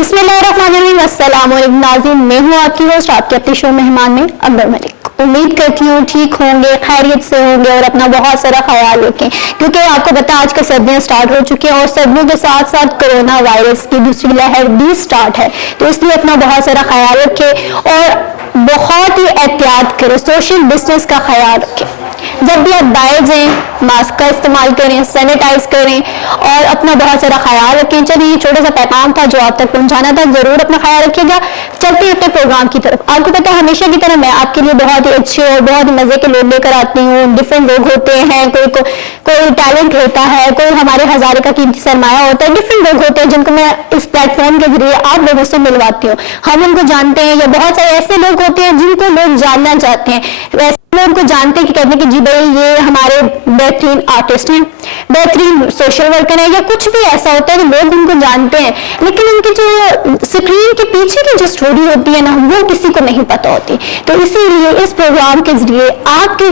बिस्मिल्लाहिर्रहमानिर्रहीम। अस्सलाम वालेकुम नाज़रीन, मैं हूँ आपकी होस्ट, आपके अपने शो मेहमान में अंबर मलिक। उम्मीद करती हूँ ठीक होंगे, खैरियत से होंगे और अपना बहुत सारा ख्याल रखें, क्योंकि आपको पता है आजकल सर्दियाँ स्टार्ट हो चुकी हैं और सर्दियों के साथ साथ कोरोना वायरस की दूसरी लहर भी स्टार्ट है। तो इसलिए अपना बहुत सारा ख्याल रखें और बहुत ही एहतियात करें, सोशल डिस्टेंस का ख्याल रखें। जब भी आप बाहर जाएं मास्क का इस्तेमाल करें, सैनिटाइज करें और अपना बहुत सारा ख्याल रखें। चलिए ये छोटा सा पैगाम था जो आप तक पहुंचाना था, जरूर अपना ख्याल रखिएगा। चलते हैं अपने प्रोग्राम की तरफ। आपको पता है हमेशा की तरह मैं आपके लिए बहुत ही अच्छे और बहुत ही मजे के लोग लेकर आती हूँ। डिफरेंट लोग होते हैं, कोई टैलेंट होता है, कोई हमारे हजारे का कीमती सरमाया होता है। डिफरेंट लोग होते हैं जिनको मैं इस प्लेटफॉर्म के जरिए आप लोगों से मिलवाती हूँ। हम उनको जानते हैं या बहुत सारे ऐसे लोग होते हैं जिनको लोग जानना चाहते हैं। वैसे लोग को जानते हैं कि कहते हैं कि जी भाई ये हमारे बेहतरीन आर्टिस्ट हैं, बेहतरीन सोशल वर्कर है, या कुछ भी ऐसा होता है कि लोग उनको जानते हैं, लेकिन उनकी जो स्क्रीन के पीछे की जो स्टोरी होती है ना, वो किसी को नहीं पता होती। तो इसीलिए इस प्रोग्राम के जरिए आपके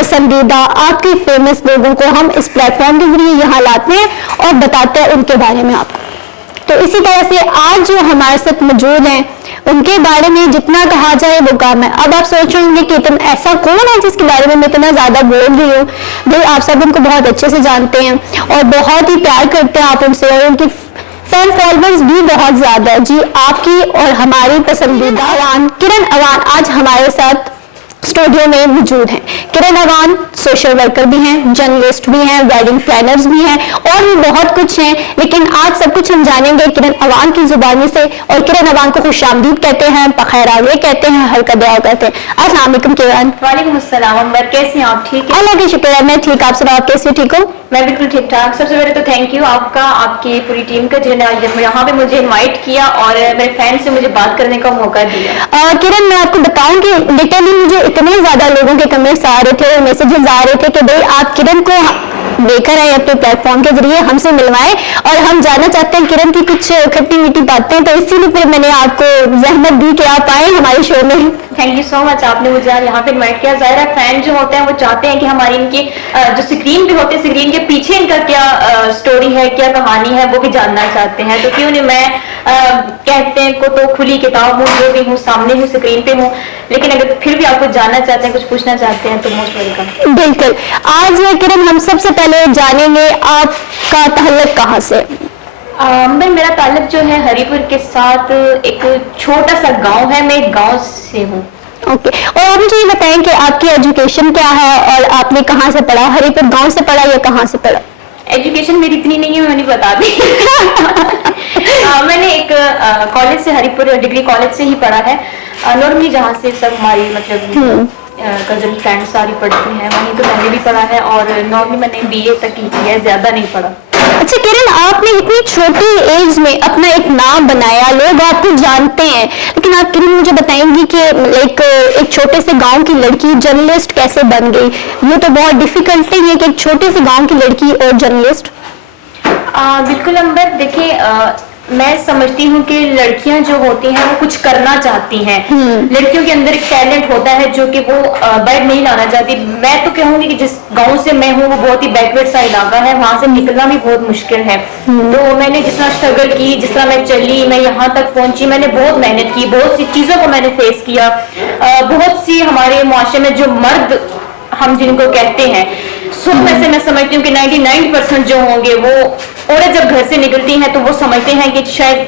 पसंदीदा, आपके फेमस लोगों को हम इस प्लेटफॉर्म के जरिए यहाँ लाते हैं और बताते हैं उनके बारे में आपको। तो इसी तरह से आज जो हमारे साथ मौजूद हैं उनके बारे में जितना कहा जाए वो कम है। अब आप सोच रहे होंगे कि इतना ऐसा कौन है जिसके बारे में मैं इतना ज्यादा बोल रही हूँ। भाई आप सब उनको बहुत अच्छे से जानते हैं और बहुत ही प्यार करते हैं आप उनसे, और उनकी फैन फॉलोअर्स भी बहुत ज्यादा है। जी आपकी और हमारी पसंदीदा अवान किरण अवान आज हमारे साथ स्टूडियो में मौजूद हैं। किरण अवान सोशल वर्कर भी हैं, जर्नलिस्ट भी हैं, वेडिंग प्लानर्स भी हैं और भी बहुत कुछ हैं, लेकिन आज सब कुछ हम जानेंगे किरण अवान की जुबानी से। और किरण अवान को खुशामदीद कहते हैं, बखैर आगे कहते हैं, हर कदया कहते हैं। अस्सलाम वालेकुम किरण। वालेकुम अस्सलाम अंबर, कैसे हैं आप? ठीक है, अल्लाह का शुक्र है, मैं ठीक। आप सुनाओ, आप कैसे ठीक हो? मैं बिल्कुल ठीक ठाक। सबसे पहले तो थैंक यू आपका, आपकी पूरी टीम का जिन्होंने यहाँ पे मुझे इनवाइट किया और मेरे फैन से मुझे बात करने का मौका दिया। किरण मैं आपको बताऊं कि लिटरली मुझे इतने ज्यादा लोगों के कमेंट्स आ रहे थे और मैसेजेस आ रहे थे कि भाई आप किरण को लेकर आए अपने प्लेटफॉर्म के जरिए, हमसे मिलवाएं और हम जानना चाहते हैं किरण की कुछ खट्टी मीठी बातें। तो इसीलिए फिर मैंने आपको जहमत दी कि आप आए हमारे शो में। थैंक यू सो मच, आपने मुझे यहाँ पे इनवाइट किया। जाहिर है फैन जो होते हैं वो चाहते हैं कि हमारी इनकी जो स्क्रीन पे होते हैं, स्क्रीन के पीछे इनका क्या स्टोरी है, क्या कहानी है, वो भी जानना चाहते हैं। तो क्यों नहीं, मैं कहते हैं को तो खुली किताब हूँ, जो भी हूँ सामने हूँ, स्क्रीन पे हूँ, लेकिन अगर फिर भी आप कुछ जानना चाहते हैं, कुछ पूछना चाहते हैं तो मोस्ट वेलकम। बिल्कुल। आज किरण हम सबसे पहले जानेंगे आपका ताल्लुक कहाँ से? मेरा ताल्लुक जो है हरीपुर के साथ एक छोटा सा गांव है, मैं एक गांव से हूँ। ओके। और आप मुझे ये बताएं कि आपकी एजुकेशन क्या है और आपने कहाँ से पढ़ा? हरीपुर गांव से पढ़ा या कहाँ से पढ़ा? एजुकेशन मेरी इतनी नहीं है, मैंने बता दी। मैंने एक कॉलेज से, हरीपुर डिग्री कॉलेज से ही पढ़ा है। नॉर्मली जहाँ से सब हमारी मतलब कजन फ्रेंड सारी पढ़ती हैं, वहीं तो मैंने भी पढ़ा है और नॉर्मली मैंने बीए तक ही किया है, ज्यादा नहीं पढ़ा। अच्छा किरण, आपने इतनी छोटी एज में अपना एक नाम बनाया, लोग आपको जानते हैं, लेकिन आप किरण मुझे बताएंगी कि एक छोटे से गांव की लड़की जर्नलिस्ट कैसे बन गई? ये तो बहुत डिफिकल्ट है कि एक छोटे से गांव की लड़की और जर्नलिस्ट। बिल्कुल अंबर, देखिए मैं समझती हूँ कि लड़कियां जो होती हैं वो कुछ करना चाहती हैं। लड़कियों के अंदर एक टैलेंट होता है जो कि वो बाहर नहीं लाना चाहती। मैं तो कहूंगी कि जिस गांव से मैं हूँ वो बहुत ही बैकवर्ड सा इलाका है, वहां से निकलना भी बहुत मुश्किल है। तो मैंने जिस तरह स्ट्रगल की, जिस तरह मैं चली, मैं यहाँ तक पहुंची, मैंने बहुत मेहनत की, बहुत सी चीजों को मैंने फेस किया। बहुत सी हमारे मुआशरे में जो मर्द हम जिनको कहते हैं, 100 में से मैं समझती हूँ कि 99% जो होंगे वो औरत जब घर से निकलती हैं तो वो समझते हैं कि शायद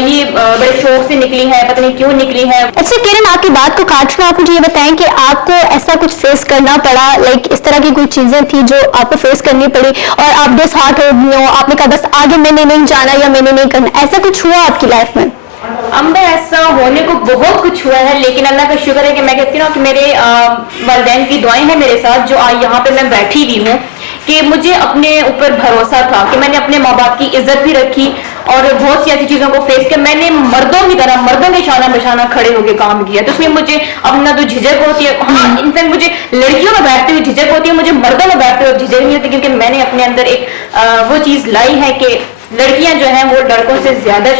ये बड़े शौक से निकली है, पता नहीं क्यों निकली है। अच्छा किरण, आपकी बात को काट कर आप मुझे ये बताएं कि आपको ऐसा कुछ फेस करना पड़ा, इस तरह की कोई चीजें थी जो आपको फेस करनी पड़ी और आप डिसहार्ट हो गई हो, आपने कहा बस आगे मैंने नहीं जाना या मैंने नहीं करना, ऐसा कुछ हुआ आपकी लाइफ में? अंबर, ऐसा होने को बहुत कुछ हुआ है, लेकिन अल्लाह का शुक्र है कि मैं कहती हूँ कि मेरे वालिदैन की दुआएं हैं मेरे साथ, जो आज यहाँ पे मैं बैठी हुई हूँ, कि मुझे अपने ऊपर भरोसा था कि मैंने अपने माँ बाप की इज्जत भी रखी और बहुत सी ऐसी चीजों को फेस किया। मैंने मर्दों की तरह, मर्दों के शाना बशाना खड़े होकर काम किया। तो उसमें मुझे अपना तो झिझक होती है, हाँ इनफैक्ट मुझे लड़कियों में बैठते हुए झिझक होती है, मुझे मर्दों में बैठते हुए झिझक नहीं होती, क्योंकि मैंने अपने अंदर एक वो चीज लाई है कि लड़कियां जो हैं वो लड़कों से ज्यादा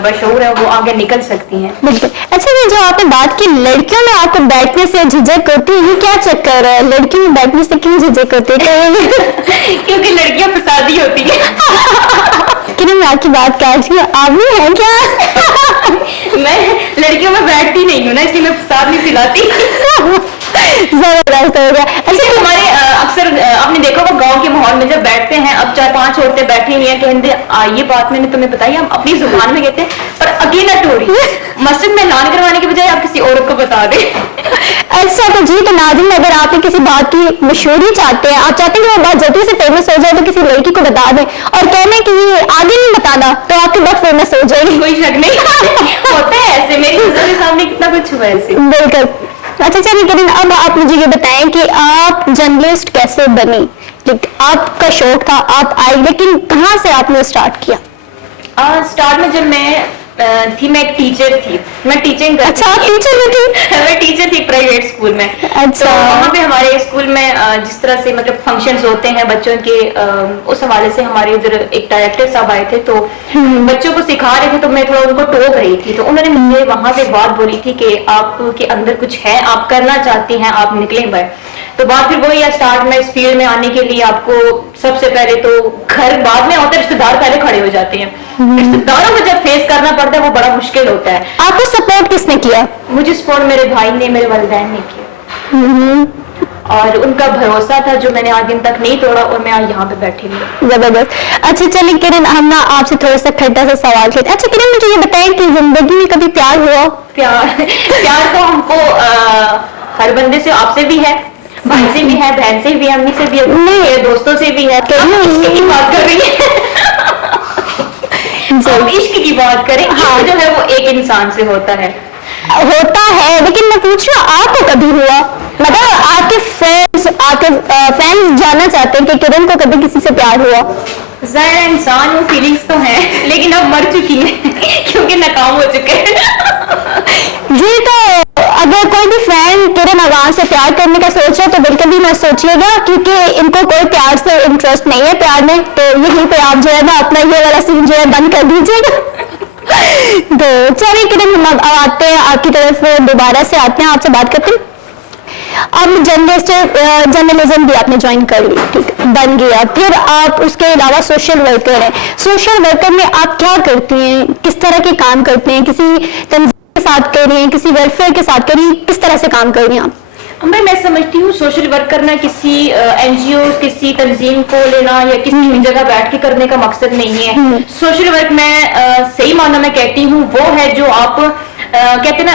बशऊर है, वो आगे निकल सकती हैं। बिल्कुल। अच्छा ये जो आपने बात की लड़कियों में आपको बैठने से झिझक होती है, ये क्या चक्कर है? लड़कियों में बैठने से क्यों झिझक होती है? क्योंकि लड़कियां फसादी होती है। किरण मैं आपकी बात काट रही हूँ, आप भी हैं क्या? मैं लड़कियों में बैठती नहीं हूँ ना, इसलिए मैं साथ नहीं पिलाती। जबरदस्त हो गया। अच्छा, हमारे अक्सर आपने देखा होगा गांव के माहौल में जब बैठते हैं, अब 4-5 औरतें बैठी हुई हैं, कहते ये बात मैंने तुम्हें बताई, हम अपनी जुबान में कहते हैं पर अगेन टोरी मस्जिद में ऐलान करवाने के बजाय आप किसी औरत को बता दें। अच्छा तो जी, तो नाज़रीन अगर आप किसी बात की मशहूरी चाहते हैं, आप चाहते हैं कि वो बात जल्दी से फेमस हो जाए, तो किसी लड़की को बता दें और कहने कि ये आगे नहीं बताना, तो आपकी बात फेमस हो जाएगी। कोई शक नहीं। होता है ऐसे, मेरी नजर के सामने कितना कुछ हुआ है ऐसे। बिल्कुल। अच्छा चलिए किरण, अब आप मुझे ये बताएं कि आप जर्नलिस्ट कैसे बनी? आपका शौक था, आप आई, लेकिन कहाँ से आपने स्टार्ट किया? स्टार्ट में जब मैं थी, मैं एक टीचर थी, मैं टीचिंग करती अच्छा, आप टीचर भी थी? मैं टीचर थी प्राइवेट स्कूल में। अच्छा। तो वहाँ पे हमारे स्कूल में जिस तरह से मतलब फंक्शंस होते हैं बच्चों के, उस हवाले से हमारे इधर एक डायरेक्टर साहब आए थे, तो बच्चों को सिखा रहे थे, तो मैं थोड़ा उनको टोक रही थी, तो उन्होंने मुझे वहां पे बात बोली थी कि आपके अंदर कुछ है, आप करना चाहती हैं, आप निकले बाहर। तो बात फिर वही है, स्टार्ट में इस फील्ड में आने के लिए आपको सबसे पहले तो घर बाद में होता है, रिश्तेदार पहले खड़े हो जाते हैं, रिश्तेदारों को जब फेस करना पड़ता है वो बड़ा मुश्किल होता है। आपको सपोर्ट किसने किया? मुझे सपोर्ट मेरे भाई ने, मेरे वालिदैन ने किया, और उनका भरोसा था जो मैंने आज दिन तक नहीं तोड़ा, और मैं आज यहाँ पे बैठी हूँ। जबरदस्त। अच्छा चलिए किरण, हम ना आपसे थोड़ा सा खट्टा सा सवाल करते हैं। अच्छा किरण, मुझे ये बताएं कि जिंदगी में कभी प्यार हुआ? प्यार तो हमको हर बंदे से, आपसे भी है, भाई से भी है, बहन से भी है, अम्मी से भी है, दोस्तों से भी है। इश्क की बात कर रही है। अब इश्क की बात करें, हाँ, जो है वो एक इंसान से होता है, लेकिन मैं पूछ रहा हूँ आपको कभी हुआ? मतलब आपके फैंस जानना चाहते हैं कि किरण को कभी किसी से प्यार हुआ? ज़ाहिर इंसान हूँ, फीलिंग्स तो हैं, लेकिन अब मर चुकी है क्योंकि नाकाम हो चुके हैं। जी, तो अगर कोई भी फैन किरण अवान से प्यार करने का सोच रहा है तो बिल्कुल भी मत सोचिएगा, क्योंकि इनको कोई प्यार से इंटरेस्ट नहीं है प्यार में, तो यहीं पे आप जो है ना अपना ये वाला सीन जो है बंद कर दीजिएगा। तो चलिए किरण, हम अब आते हैं आपकी तरफ, दोबारा से आते हैं, आपसे बात करते हैं। अब जर्नलिज्म भी आपने ज्वाइन कर ली, ठीक है, बन गया, फिर आप उसके अलावा सोशल वर्कर हैं। सोशल वर्कर में आप क्या करती हैं, किस तरह के काम करते हैं? किसी तंजीम के साथ कर रही हैं, किसी वेलफेयर के साथ कर रही हैं, किस तरह से काम कर रही हैं आप? मैं समझती हूँ सोशल वर्क करना किसी एनजीओ, किसी तंजीम को लेना या किसी भी जगह बैठ के करने का मकसद नहीं है। सोशल वर्क में सही माना मैं कहती हूँ वो है जो आप कहते हैं ना,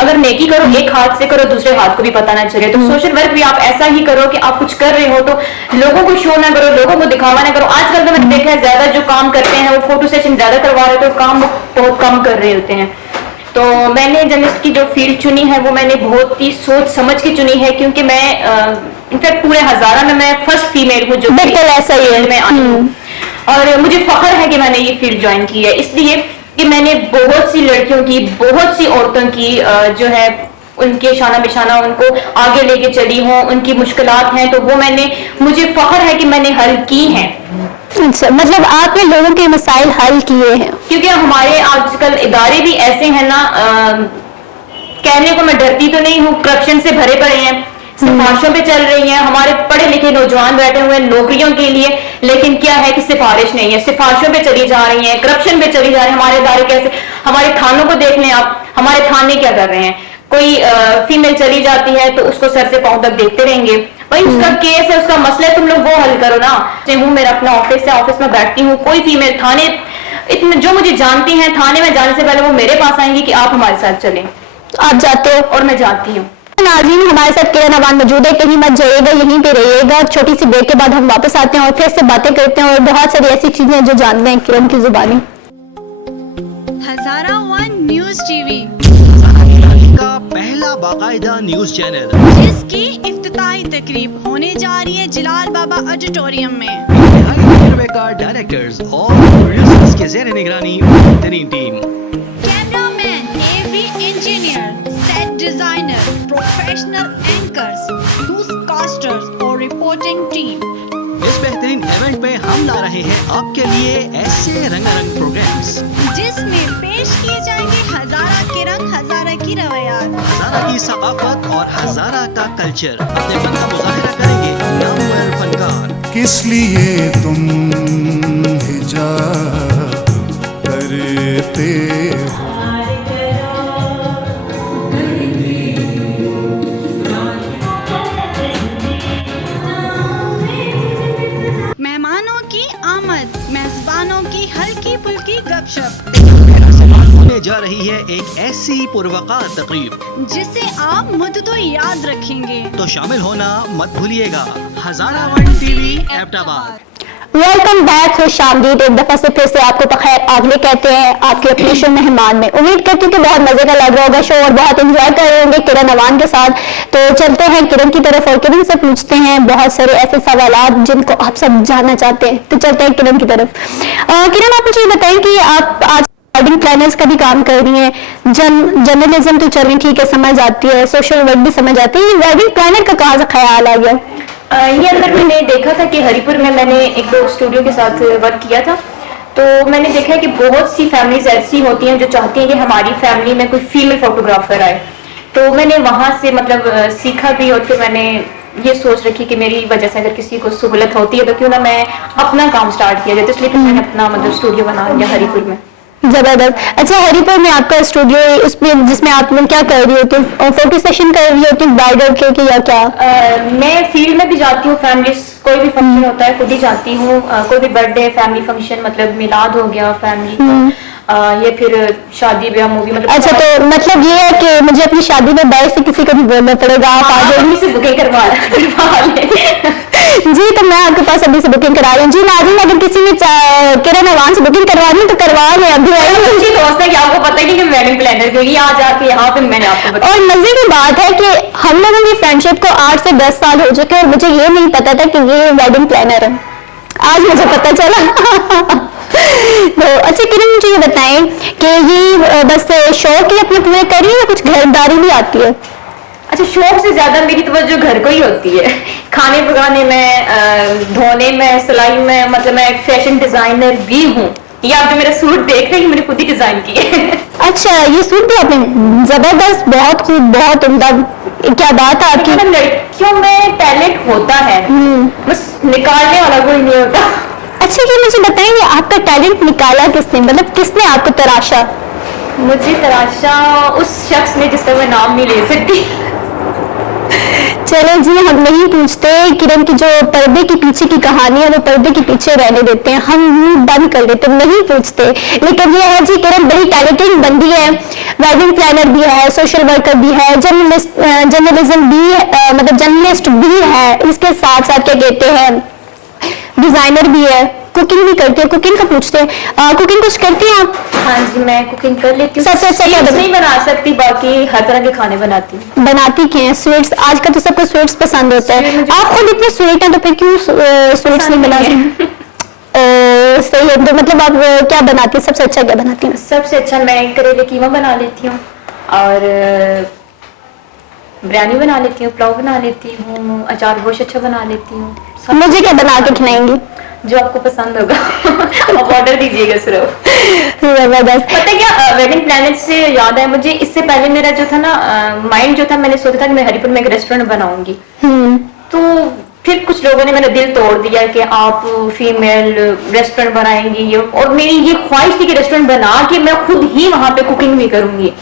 अगर नेकी करो एक हाथ से करो, दूसरे हाथ को भी पता ना चले। तो सोशल वर्क भी आप ऐसा ही करो कि आप कुछ कर रहे हो तो लोगों को शो ना करो, लोगों को दिखावा ना करो। आजकल तो मैंने देखा है ज्यादा जो काम करते हैं वो फोटो सेशन ज्यादा करवा रहे, तो काम बहुत कम कर रहे होते हैं। तो मैंने जर्नलिस्ट की जो फील्ड चुनी है वो मैंने बहुत ही सोच समझ के चुनी है, क्योंकि मैं इनफैक्ट पूरे हजारा में मैं फर्स्ट फीमेल हूँ जो बिल्कुल ऐसा ही है। मैं आई हूँ, और मुझे फख्र है कि मैंने ये फील्ड ज्वाइन की है, इसलिए कि मैंने बहुत सी लड़कियों की, बहुत सी औरतों की जो है उनके शाना बिशाना उनको आगे लेके चली हूँ, उनकी मुश्किलात हैं तो वो मुझे फख्र है कि मैंने हल की हैं। अच्छा, मतलब आपने लोगों के मसाइल हल किए हैं? क्योंकि हमारे आजकल इदारे भी ऐसे हैं ना, कहने को मैं डरती तो नहीं हूँ, करप्शन से भरे पड़े हैं, सिफारिशों पे चल रही हैं। हमारे पढ़े लिखे नौजवान बैठे हुए हैं नौकरियों के लिए, लेकिन क्या है कि सिफारिश नहीं है, सिफारिशों पे चली जा रही हैं, करप्शन पे चली जा रही है। हमारे इदारे कैसे, हमारे थानों को देख लें आप, हमारे थाने क्या कर रहे हैं, कोई फीमेल चली जाती है तो उसको सर से पांव तक देखते रहेंगे, भाई उसका केस है, उसका मसला है, तुम लोग वो हल करो ना। मेरा अपना ऑफिस है, ऑफिस में बैठती हूँ, कोई फीमेल थाने इतने जो मुझे जानती हैं, थाने में जाने से पहले वो मेरे पास आएंगी कि आप हमारे साथ चलें। आप जाते हो? और मैं जाती हूँ। नाज़रीन, हमारे साथ किरण अवान मौजूद है, कहीं मत जाइएगा, यहीं पे रहिएगा। छोटी सी ब्रेक के बाद हम वापस आते हैं और फिर से बातें करते हैं और बहुत सारी ऐसी चीजें जो जानते हैं किरण की जुबानी। हज़ारा वन न्यूज टीवी का पहला बाकायदा न्यूज चैनल, जिसकी इफ्तिताही तकरीब होने जा रही है जलाल बाबा ऑडिटोरियम में। डायरेक्टर्स और प्रोड्यूसर्स के ज़ेर निगरानी बेहतरीन team, cameraman, AV engineer, set designer, professional anchors, newscasters और रिपोर्टिंग टीम। इस बेहतरीन इवेंट पे हम ला रहे हैं आपके लिए ऐसे रंगारंग प्रोग्राम्स जिसमें पेश किए जाएंगे हज़ारा के रंग, हज़ारा की रवायात, हज़ारा की सकाफत और हज़ारा का कल्चर। अपने फन का मुजाहिरा करेंगे नामवर फनकार। किस लिए तुम हिजाब कहते हो। मेहमानों की आमद, मेजबानों की हल्की फुल्की गपशप, होने जा रही है एक ऐसी पुरवकार तकरीब जिसे आप मुद्दतों याद रखेंगे। तो शामिल होना मत भूलिएगा। Hazara one TV Abbottabad. Welcome back, खुश आमदीद एक दफा से फिर से आपको बखैर आगले कहते हैं आपके अपने शो मेहमान में। उम्मीद करती हूँ कि बहुत मजे का लग रहा होगा शो और बहुत एंजॉय कर रहे होंगे किरण अवान के साथ। तो चलते हैं किरण की तरफ और किरण से पूछते हैं बहुत सारे ऐसे सवालात जिनको आप सब जानना चाहते हैं। तो चलते हैं किरण की तरफ। किरण, आप मुझे ये बताएं कि आप आज वेडिंग प्लानर्स का भी काम कर रही हैं, जर्नलिज्म तो चल रही, ठीक है, समझ आती है, सोशल वर्क भी समझ आती है, वेडिंग प्लानर का कहाँ से ख्याल आ गया? ये अंदर मैंने देखा था कि हरिपुर में मैंने एक दो स्टूडियो के साथ वर्क किया था, तो मैंने देखा है कि बहुत सी फैमिलीज ऐसी होती हैं जो चाहती हैं कि हमारी फैमिली में कोई फीमेल फोटोग्राफर आए। तो मैंने वहां से मतलब सीखा भी, और फिर मैंने ये सोच रखी कि मेरी वजह से अगर किसी को सहूलत होती है तो क्यों ना मैं अपना काम स्टार्ट किया जाए। तो इसलिए फिर मैंने अपना मतलब स्टूडियो बना लिया हरिपुर में। जबरदस्त। अच्छा, हरिपुर में आपका स्टूडियो है, उसमें जिसमें आप लोग क्या कर रही होती हैं? फोटो सेशन कर रही होती हैं ब्राइडल के या क्या? मैं फील्ड में भी जाती हूँ, फैमिली कोई भी फंक्शन होता है खुद ही जाती हूँ। कोई भी बर्थडे, फैमिली फंक्शन, मतलब मिलाद हो गया फैमिली, ये फिर शादी ब्याह मूवी, मतलब अच्छा, तो मतलब ये है कि मुझे अपनी शादी में बैठ से किसी को भी बोलना पड़ेगा, आप आ जाइए से बुकिंग करवा ले। जी, तो मैं आपके पास अभी से बुकिंग करा रही हूँ। जी नाज़रीन, अगर किसी ने किरण अवान से बुकिंग करवानी है तो करवा लें। अभी अच्छी दोस्त है कि आपको पता ही नहीं कि वेडिंग प्लानर क्योंकि आज आके यहाँ पे मैंने आपको बताया। और मजे की बात है कि हम लोगों की फ्रेंडशिप को 8 से 10 साल हो चुके हैं और मुझे ये नहीं पता था कि ये वेडिंग प्लानर है, आज मुझे पता चला। तो अच्छा किरण, मुझे ये बताएं कि ये बस शौक ही अपने पूरे कर रही है या कुछ घरदारी भी आती है? अच्छा, शौक से ज्यादा मेरी तवज्जो घर को ही होती है, खाने पकाने में, धोने में, सिलाई में, मतलब मैं एक फैशन डिजाइनर भी हूँ। ये आप जो मेरा सूट देख रहे हैं मैंने खुद ही डिजाइन किया। अच्छा, ये सूट भी आपने? जबरदस्त, बहुत खूब, बहुत उम्दा। क्या बात है आपकी। लड़कियों में टैलेंट होता है, बस निकालने वाला कोई नहीं होता। अच्छा, ये मुझे बताएंगे आपका टैलेंट निकाला किसने, मतलब किसने आपको तराशा? मुझे तराशा उस शख्स ने जिसका मैं नाम नहीं ले सकती। चलो जी, हम नहीं पूछते किरण की जो पर्दे के पीछे की कहानी है वो पर्दे के पीछे रहने देते हैं, हम मुंह बंद कर देते, नहीं पूछते। लेकिन ये है जी, किरण बड़ी टैलेंटेड बंदी है, वेडिंग प्लानर भी है, सोशल वर्कर भी है, जर्नलिज्म भी, मतलब जर्नलिस्ट भी है, इसके साथ साथ क्या कहते हैं डिजाइनर भी है, कुकिंग भी करती है। कुकिंग का पूछते हैं, कुकिंग कुछ करती हैं आप? हाँ जी, मैं कुकिंग कर लेती हूँ। सबसे अच्छा क्या नहीं बना सकती, बाकी हर तरह के खाने बनाती हूँ। बनाती क्या है? स्वीट्स, आजकल तो सबको स्वीट्स पसंद होता है। आप खुद इतने स्वीट हैं तो फिर क्यों स्वीट्स नहीं बना सकती? सही है। तो मतलब आप क्या बनाती हैं, सबसे अच्छा क्या बनाती हैं? सबसे अच्छा मैं करेले कीमा बना लेती हूँ, और बिरयानी बना लेती हूँ, पुलाव बना लेती हूँ, अचार बहुत अच्छा बना लेती हूँ। मुझे क्या बना के खिलाएंगी? जो आपको पसंद होगा आप ऑर्डर दीजिएगा सिर्फ। जबरदस्त। पता है क्या, वेडिंग प्लानर से याद है मुझे, इससे पहले मेरा जो था ना माइंड जो था, मैंने सोचा था कि मैं हरिपुर में एक रेस्टोरेंट बनाऊंगी। तो फिर कुछ लोगों ने मेरा दिल तोड़ दिया कि आप फीमेल रेस्टोरेंट बनाएंगी, और मेरी ये ख्वाहिश थी कि रेस्टोरेंट बना के मैं खुद ही वहां पे कुकिंग भी करूंगी।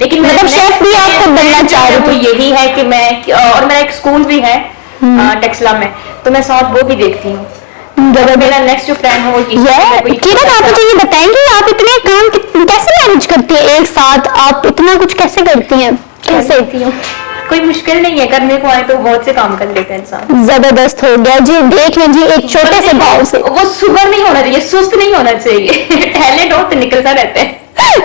लेकिन मतलब शेफ भी आपको बनना चाह रही वो यही है कि मैं, और मेरा एक स्कूल भी है टेक्सला में, तो मैं साथ वो भी देखती हूँ। मेरा नेक्स्ट जो प्लान है वो किरण, आप मुझे ये बताएंगे आप इतने काम कैसे मैनेज करती है एक साथ? आप इतना कुछ कैसे करती हैं? कैसे? कोई मुश्किल नहीं है, करने को आए तो बहुत से काम कर लेते हैं इंसान। जबरदस्त हो गया जी। देख लीजिए, एक छोटे से भाव से, वो सुगर नहीं होना चाहिए, सुस्त नहीं होना चाहिए। टैलेंट हो तो निकलता रहता है।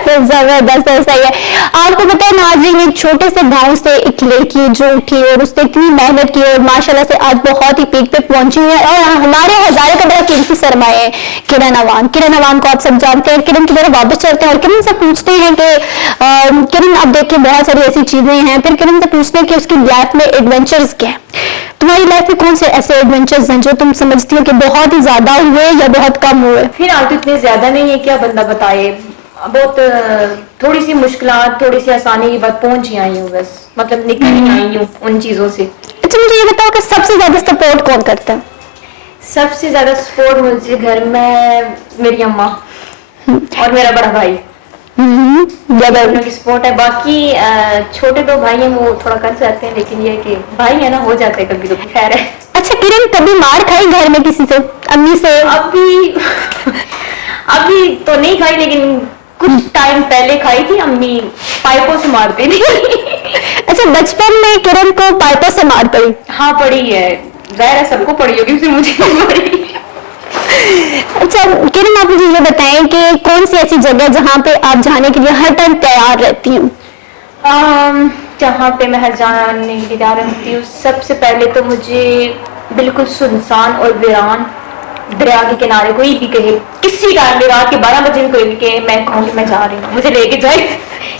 जबरदस्त, ऐसा ही है। आपको पता है नाज़रीन, एक छोटे से गांव से एक लड़की जो उठी और उसने इतनी मेहनत की और माशाल्लाह से आज बहुत ही पीक पे पहुंची है, और हमारे हजारे का बड़ा कीमती सरमाया है किरण अवान। किरण अवान को आप सब जानते हैं। किरण की तरफ वापस चलते हैं और किरण से पूछते हैं कि किरण, अब देखिए बहुत सारी ऐसी चीजें हैं, फिर किरण से पूछते हैं कि उसकी लाइफ में एडवेंचर्स क्या है। तुम्हारी लाइफ में कौन से ऐसे एडवेंचर्स हैं जो तुम समझती हो कि बहुत ही ज्यादा हुए या बहुत कम हुए? फिलहाल तो इतने ज्यादा नहीं है, क्या बंदा बताए, बहुत थोड़ी सी मुश्किलात, थोड़ी सी आसानी की बात पहुंच ही आई हूँ, बस मतलब निकल ही आई हूँ उन चीजों से। अच्छा, मुझे ये बताओ कि सबसे ज्यादा सपोर्ट कौन करता है? सबसे ज्यादा सपोर्ट मुझे घर में मेरी अम्मा और मेरा बड़ा भाई। जबर दोनों की सपोर्ट है। बाकी छोटे दो भाई हैं वो थोड़ा कर जाते हैं, लेकिन ये है कि भाई है ना, हो जाते हैं कभी कभी, खैर है। अच्छा किरण, कभी मार खाई घर में किसी से, अम्मी से? अभी तो नहीं खाई, लेकिन कुछ टाइम पहले खाई थी। अम्मी पाइपों से मारती थी। अच्छा, बचपन में किरण को पाइपों से मार पड़ी? हाँ पड़ी है, जाहिर है सबको पड़ी होगी, फिर मुझे नहीं पड़ी। अच्छा किरण, आप मुझे ये बताएं कि कौन सी ऐसी जगह जहाँ पे आप जाने के लिए हर टाइम तैयार रहती हैं? जहाँ पे मैं हर जाने के लिए तैयार रहती हूँ, सबसे पहले तो मुझे बिल्कुल सुनसान और वीरान दरिया के किनारे, कोई भी कहे किसी टाइम में, रात के 12 बजे कोई भी कहे, मैं कहूँगी मैं जा रही हूँ, मुझे लेके जाए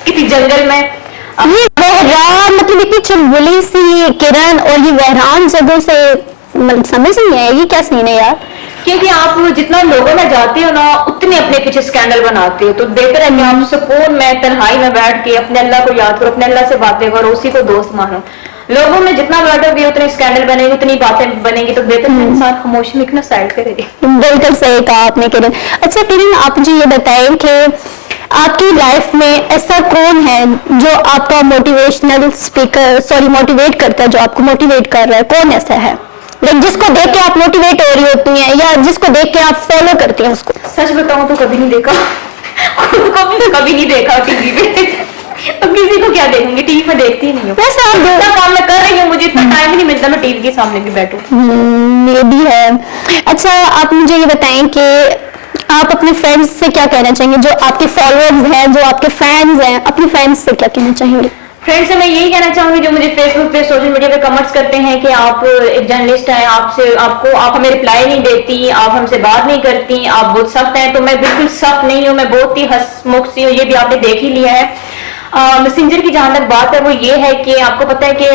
किसी जंगल में। ये वहरान, मतलब इतनी चुलबुली सी किरण और ये वहरान जगहों से, मतलब समझ नहीं आया ये क्या सीन है यार। क्योंकि आप जितना लोगों में जाते हो ना, उतने अपने पीछे स्कैंडल बनाते हो, तो बेहतर है कि आप सुकून में तन्हाई में बैठ के अपने अल्लाह को याद करो, अपने अल्लाह से बातें करो, उसी को दोस्त मानो। लोगों में जितना बैठोगे उतने स्कैंडल बनेंगे, उतनी बातें बनेंगी, तो बेहतर है इंसान खामोशी में क्यों साइड करेगी। बिल्कुल सही कहा आपने किरण। अच्छा किरण, आप मुझे ये बताएं कि आपकी लाइफ में ऐसा कौन है जो आपका मोटिवेशनल स्पीकर, मोटिवेट करता है, जो आपको मोटिवेट कर रहा है, कौन ऐसा है लाइक जिसको देख के आप मोटिवेट हो रही होती हैं, या जिसको देख के आप फॉलो करती हैं उसको? सच बताऊं तो कभी नहीं देखा, खुद को भी कभी नहीं देखा टीवी पे। तो किसी को क्या देखूंगी, टीवी पे देखती ही नहीं हूँ। वैसे आप जितना काम मैं कर रही हूँ, मुझे इतना टाइम ही नहीं मिलता मैं टीवी के सामने भी बैठूं। ये भी है। अच्छा आप मुझे ये बताएं कि आप अपने फ्रेंड्स से क्या कहना चाहेंगे, जो आपके फॉलोअर्स हैं, जो आपके फैंस हैं, अपने फ्रेंड्स से क्या कहना चाहेंगे? फ्रेंड्स से मैं यही कहना चाहूंगी, जो मुझे फेसबुक पे, सोशल मीडिया पे कमेंट्स करते हैं कि आप एक जर्नलिस्ट हैं, आप हमें रिप्लाई नहीं देती, आप हमसे बात नहीं करती, आप बहुत सख्त हैं। तो मैं बिल्कुल सख्त नहीं हूँ, मैं बहुत ही हंसमुख सी हूँ, ये भी आपने देख ही लिया है। मैसेंजर की जहां तक बात है, वो ये है कि आपको पता है कि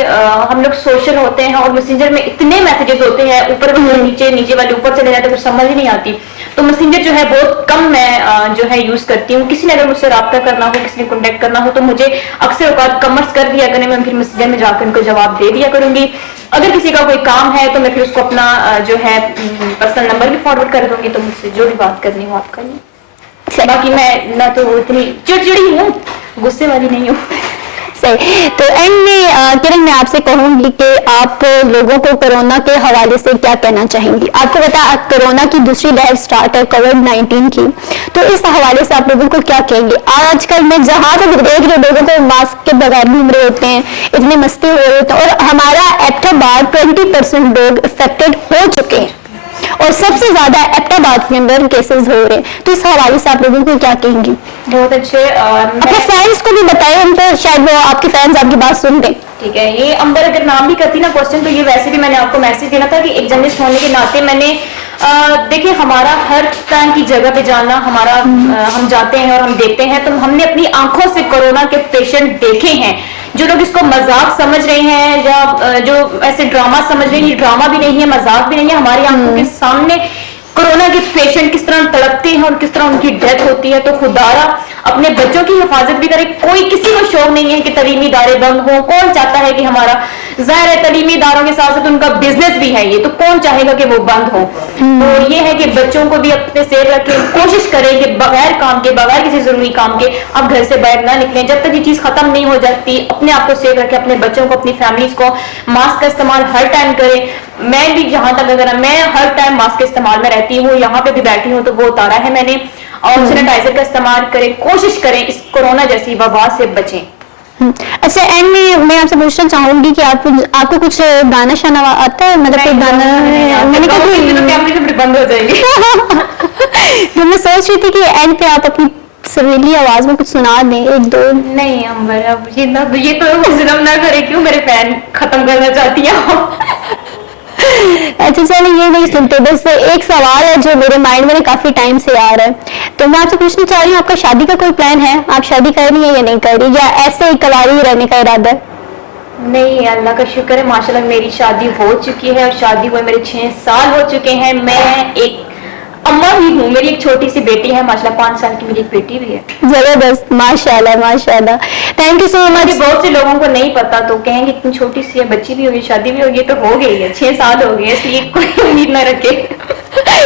हम लोग सोशल होते हैं और मैसेंजर में इतने मैसेजेस होते हैं, ऊपर वाले नीचे, नीचे वाले ऊपर चले जाते हैं, कुछ समझ ही नहीं आती। तो मैसेंजर जो है बहुत कम मैं जो है यूज करती हूँ। किसी ने अगर मुझसे रब्ता करना हो, किसी ने कॉन्टेक्ट करना हो, तो मुझे अक्सर औकात कमेंट्स कर दिया करें, मैं फिर मैसेंजर में जाकर उनको जवाब दे दिया करूंगी। अगर किसी का कोई काम है तो मैं फिर उसको अपना जो है पर्सनल नंबर भी फॉरवर्ड कर दूंगी, तो मुझसे जो भी बात करनी हो आप करिए। बाकी मैं ना तो इतनी चिड़चिड़ी हूँ, गुस्से वाली नहीं हूँ। सही। तो एंड में किरण, मैं आपसे कहूंगी कि आप लोगों को कोरोना के हवाले से क्या कहना चाहेंगी? आपको पता है कोरोना की दूसरी लहर स्टार्ट है, कोविड-19 की, तो इस हवाले से आप लोगों को क्या कहेंगे? आजकल मैं जहां तक देख रही हूँ, लोगों को मास्क के बगैर घूम रहे होते हैं, इतने मस्ती हो रहे होते हैं, और हमारा एबटाबाद 20% लोग इफेक्टेड हो चुके हैं और सबसे ज्यादा एबटाबाद के अंदर केसेस हो रहे हैं। तो इस हवाले से आप लोगों को क्या कहेंगी? बहुत अच्छे। अपने फैंस को भी बताएं, उनको शायद वो आपके फैंस आपकी बात सुन दें। ठीक है, ये अंबर अगर नाम भी करती ना क्वेश्चन, तो ये वैसे भी मैंने आपको मैसेज देना था कि एक जर्नलिस्ट होने के नाते मैंने देखिए हमारा हर तरह की जगह पे जाना, हमारा हम जाते हैं और हम देखते हैं, तो हमने अपनी आंखों से कोरोना के पेशेंट देखे हैं। जो लोग इसको मजाक समझ रहे हैं या जो ऐसे ड्रामा समझ रहे हैं, ये ड्रामा भी नहीं है, मजाक भी नहीं है। हमारी आंखों के सामने कोरोना के पेशेंट किस तरह तड़पते हैं और किस तरह उनकी डेथ होती है। तो खुदारा अपने बच्चों की हिफाजत भी करे। कोई किसी को शौक नहीं है कि तलीमी इदारे बंद हो, कौन चाहता है कि हमारा, जाहिर है तलीमी इदारों के साथ साथ उनका बिजनेस भी है ये, तो कौन चाहेगा कि वो बंद हो। तो ये है कि बच्चों को भी अपने सेफ रखें, कोशिश करें कि बगैर काम के, बगैर किसी जरूरी काम के आप घर से बाहर ना निकलें जब तक ये चीज खत्म नहीं हो जाती। अपने आप को सेफ रखें, अपने बच्चों को, अपनी फैमिलीज को। मास्क का इस्तेमाल हर टाइम करें। मैं भी जहां तक अगर मैं हर टाइम मास्क के इस्तेमाल में रहती हूँ, यहाँ पे भी बैठी हूँ तो वो उतारा है मैंने, और सैनिटाइजर का इस्तेमाल करें। कोशिश करें इस कोरोना जैसी वबा से बचें। अच्छा, एंड में मैं आपसे पूछना चाहूंगी कि आपको कुछ गाना शाना आता है? मतलब कोई गाना? मैंने कहा कैमरे बंद हो जाएंगे। तो मैं सोच रही थी कि एंड पे आप अपनी सरीली आवाज में कुछ सुना दें, एक दो। नहीं अंबर, अब ये तो जुल्म ना करे, क्यों मेरे फैन खत्म करना चाहती हैं। अच्छा चलो, ये नहीं सुनते, बस एक सवाल है जो मेरे माइंड में काफी टाइम से आ रहा है, तो मैं आपसे पूछना चाह रही हूँ, आपका शादी का कोई प्लान है? आप शादी कर रही है या नहीं कर रही, या ऐसे ही कवारी रहने का इरादा है? नहीं, अल्लाह का शुक्र है, माशाल्लाह मेरी शादी हो चुकी है और शादी हुए मेरे 6 साल हो चुके हैं। मैं एक अम्मा भी हूँ, मेरी एक छोटी सी बेटी है, माशाल्लाह 5 साल की मेरी एक बेटी भी है। जबरदस्त, माशाल्लाह माशाल्लाह। Thank you so much. बहुत से लोगों को नहीं पता तो कहेंगे इतनी छोटी सी है, बच्ची भी होगी, शादी भी होगी, तो हो गई है, 6 साल हो गए, इसलिए कोई उम्मीद ना रखे।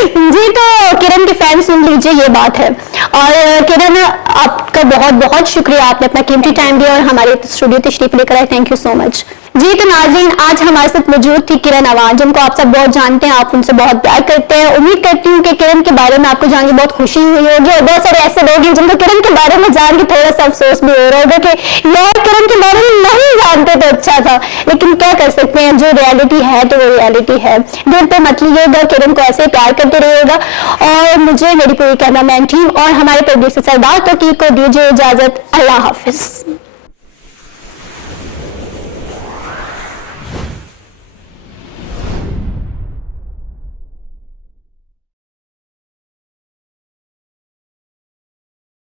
जी, तो किरण के फैन सुन लीजिए, ये बात है। और किरण, आपका बहुत बहुत शुक्रिया, आपने अपना कीमती टाइम दिया और हमारे स्टूडियो तशरीफ लेकर आए। Thank you so much. जी तो नाज़रीन, आज हमारे साथ मौजूद थी किरण अवान, जिनको आप सब बहुत जानते हैं, आप उनसे बहुत प्यार करते हैं। उम्मीद करती हूँ कि किरण के बारे में आपको जान के बहुत खुशी हुई होगी और बहुत सारे ऐसे लोग हैं जिनको किरण के बारे में जान के थोड़ा सा अफसोस भी हो रहा होगा कि यार किरण के बारे में नहीं जानते तो अच्छा था। लेकिन क्या कर सकते हैं, जो रियलिटी है तो वो रियलिटी है। दिल पे मत लीजिएगा, किरण को ऐसे प्यार करते रहिएगा। और मुझे, मेरी पूरी कैमरामैन टीम और हमारे प्रोड्यूसर सरदार तौकीर को दीजिए इजाजत। अल्लाह हाफिज।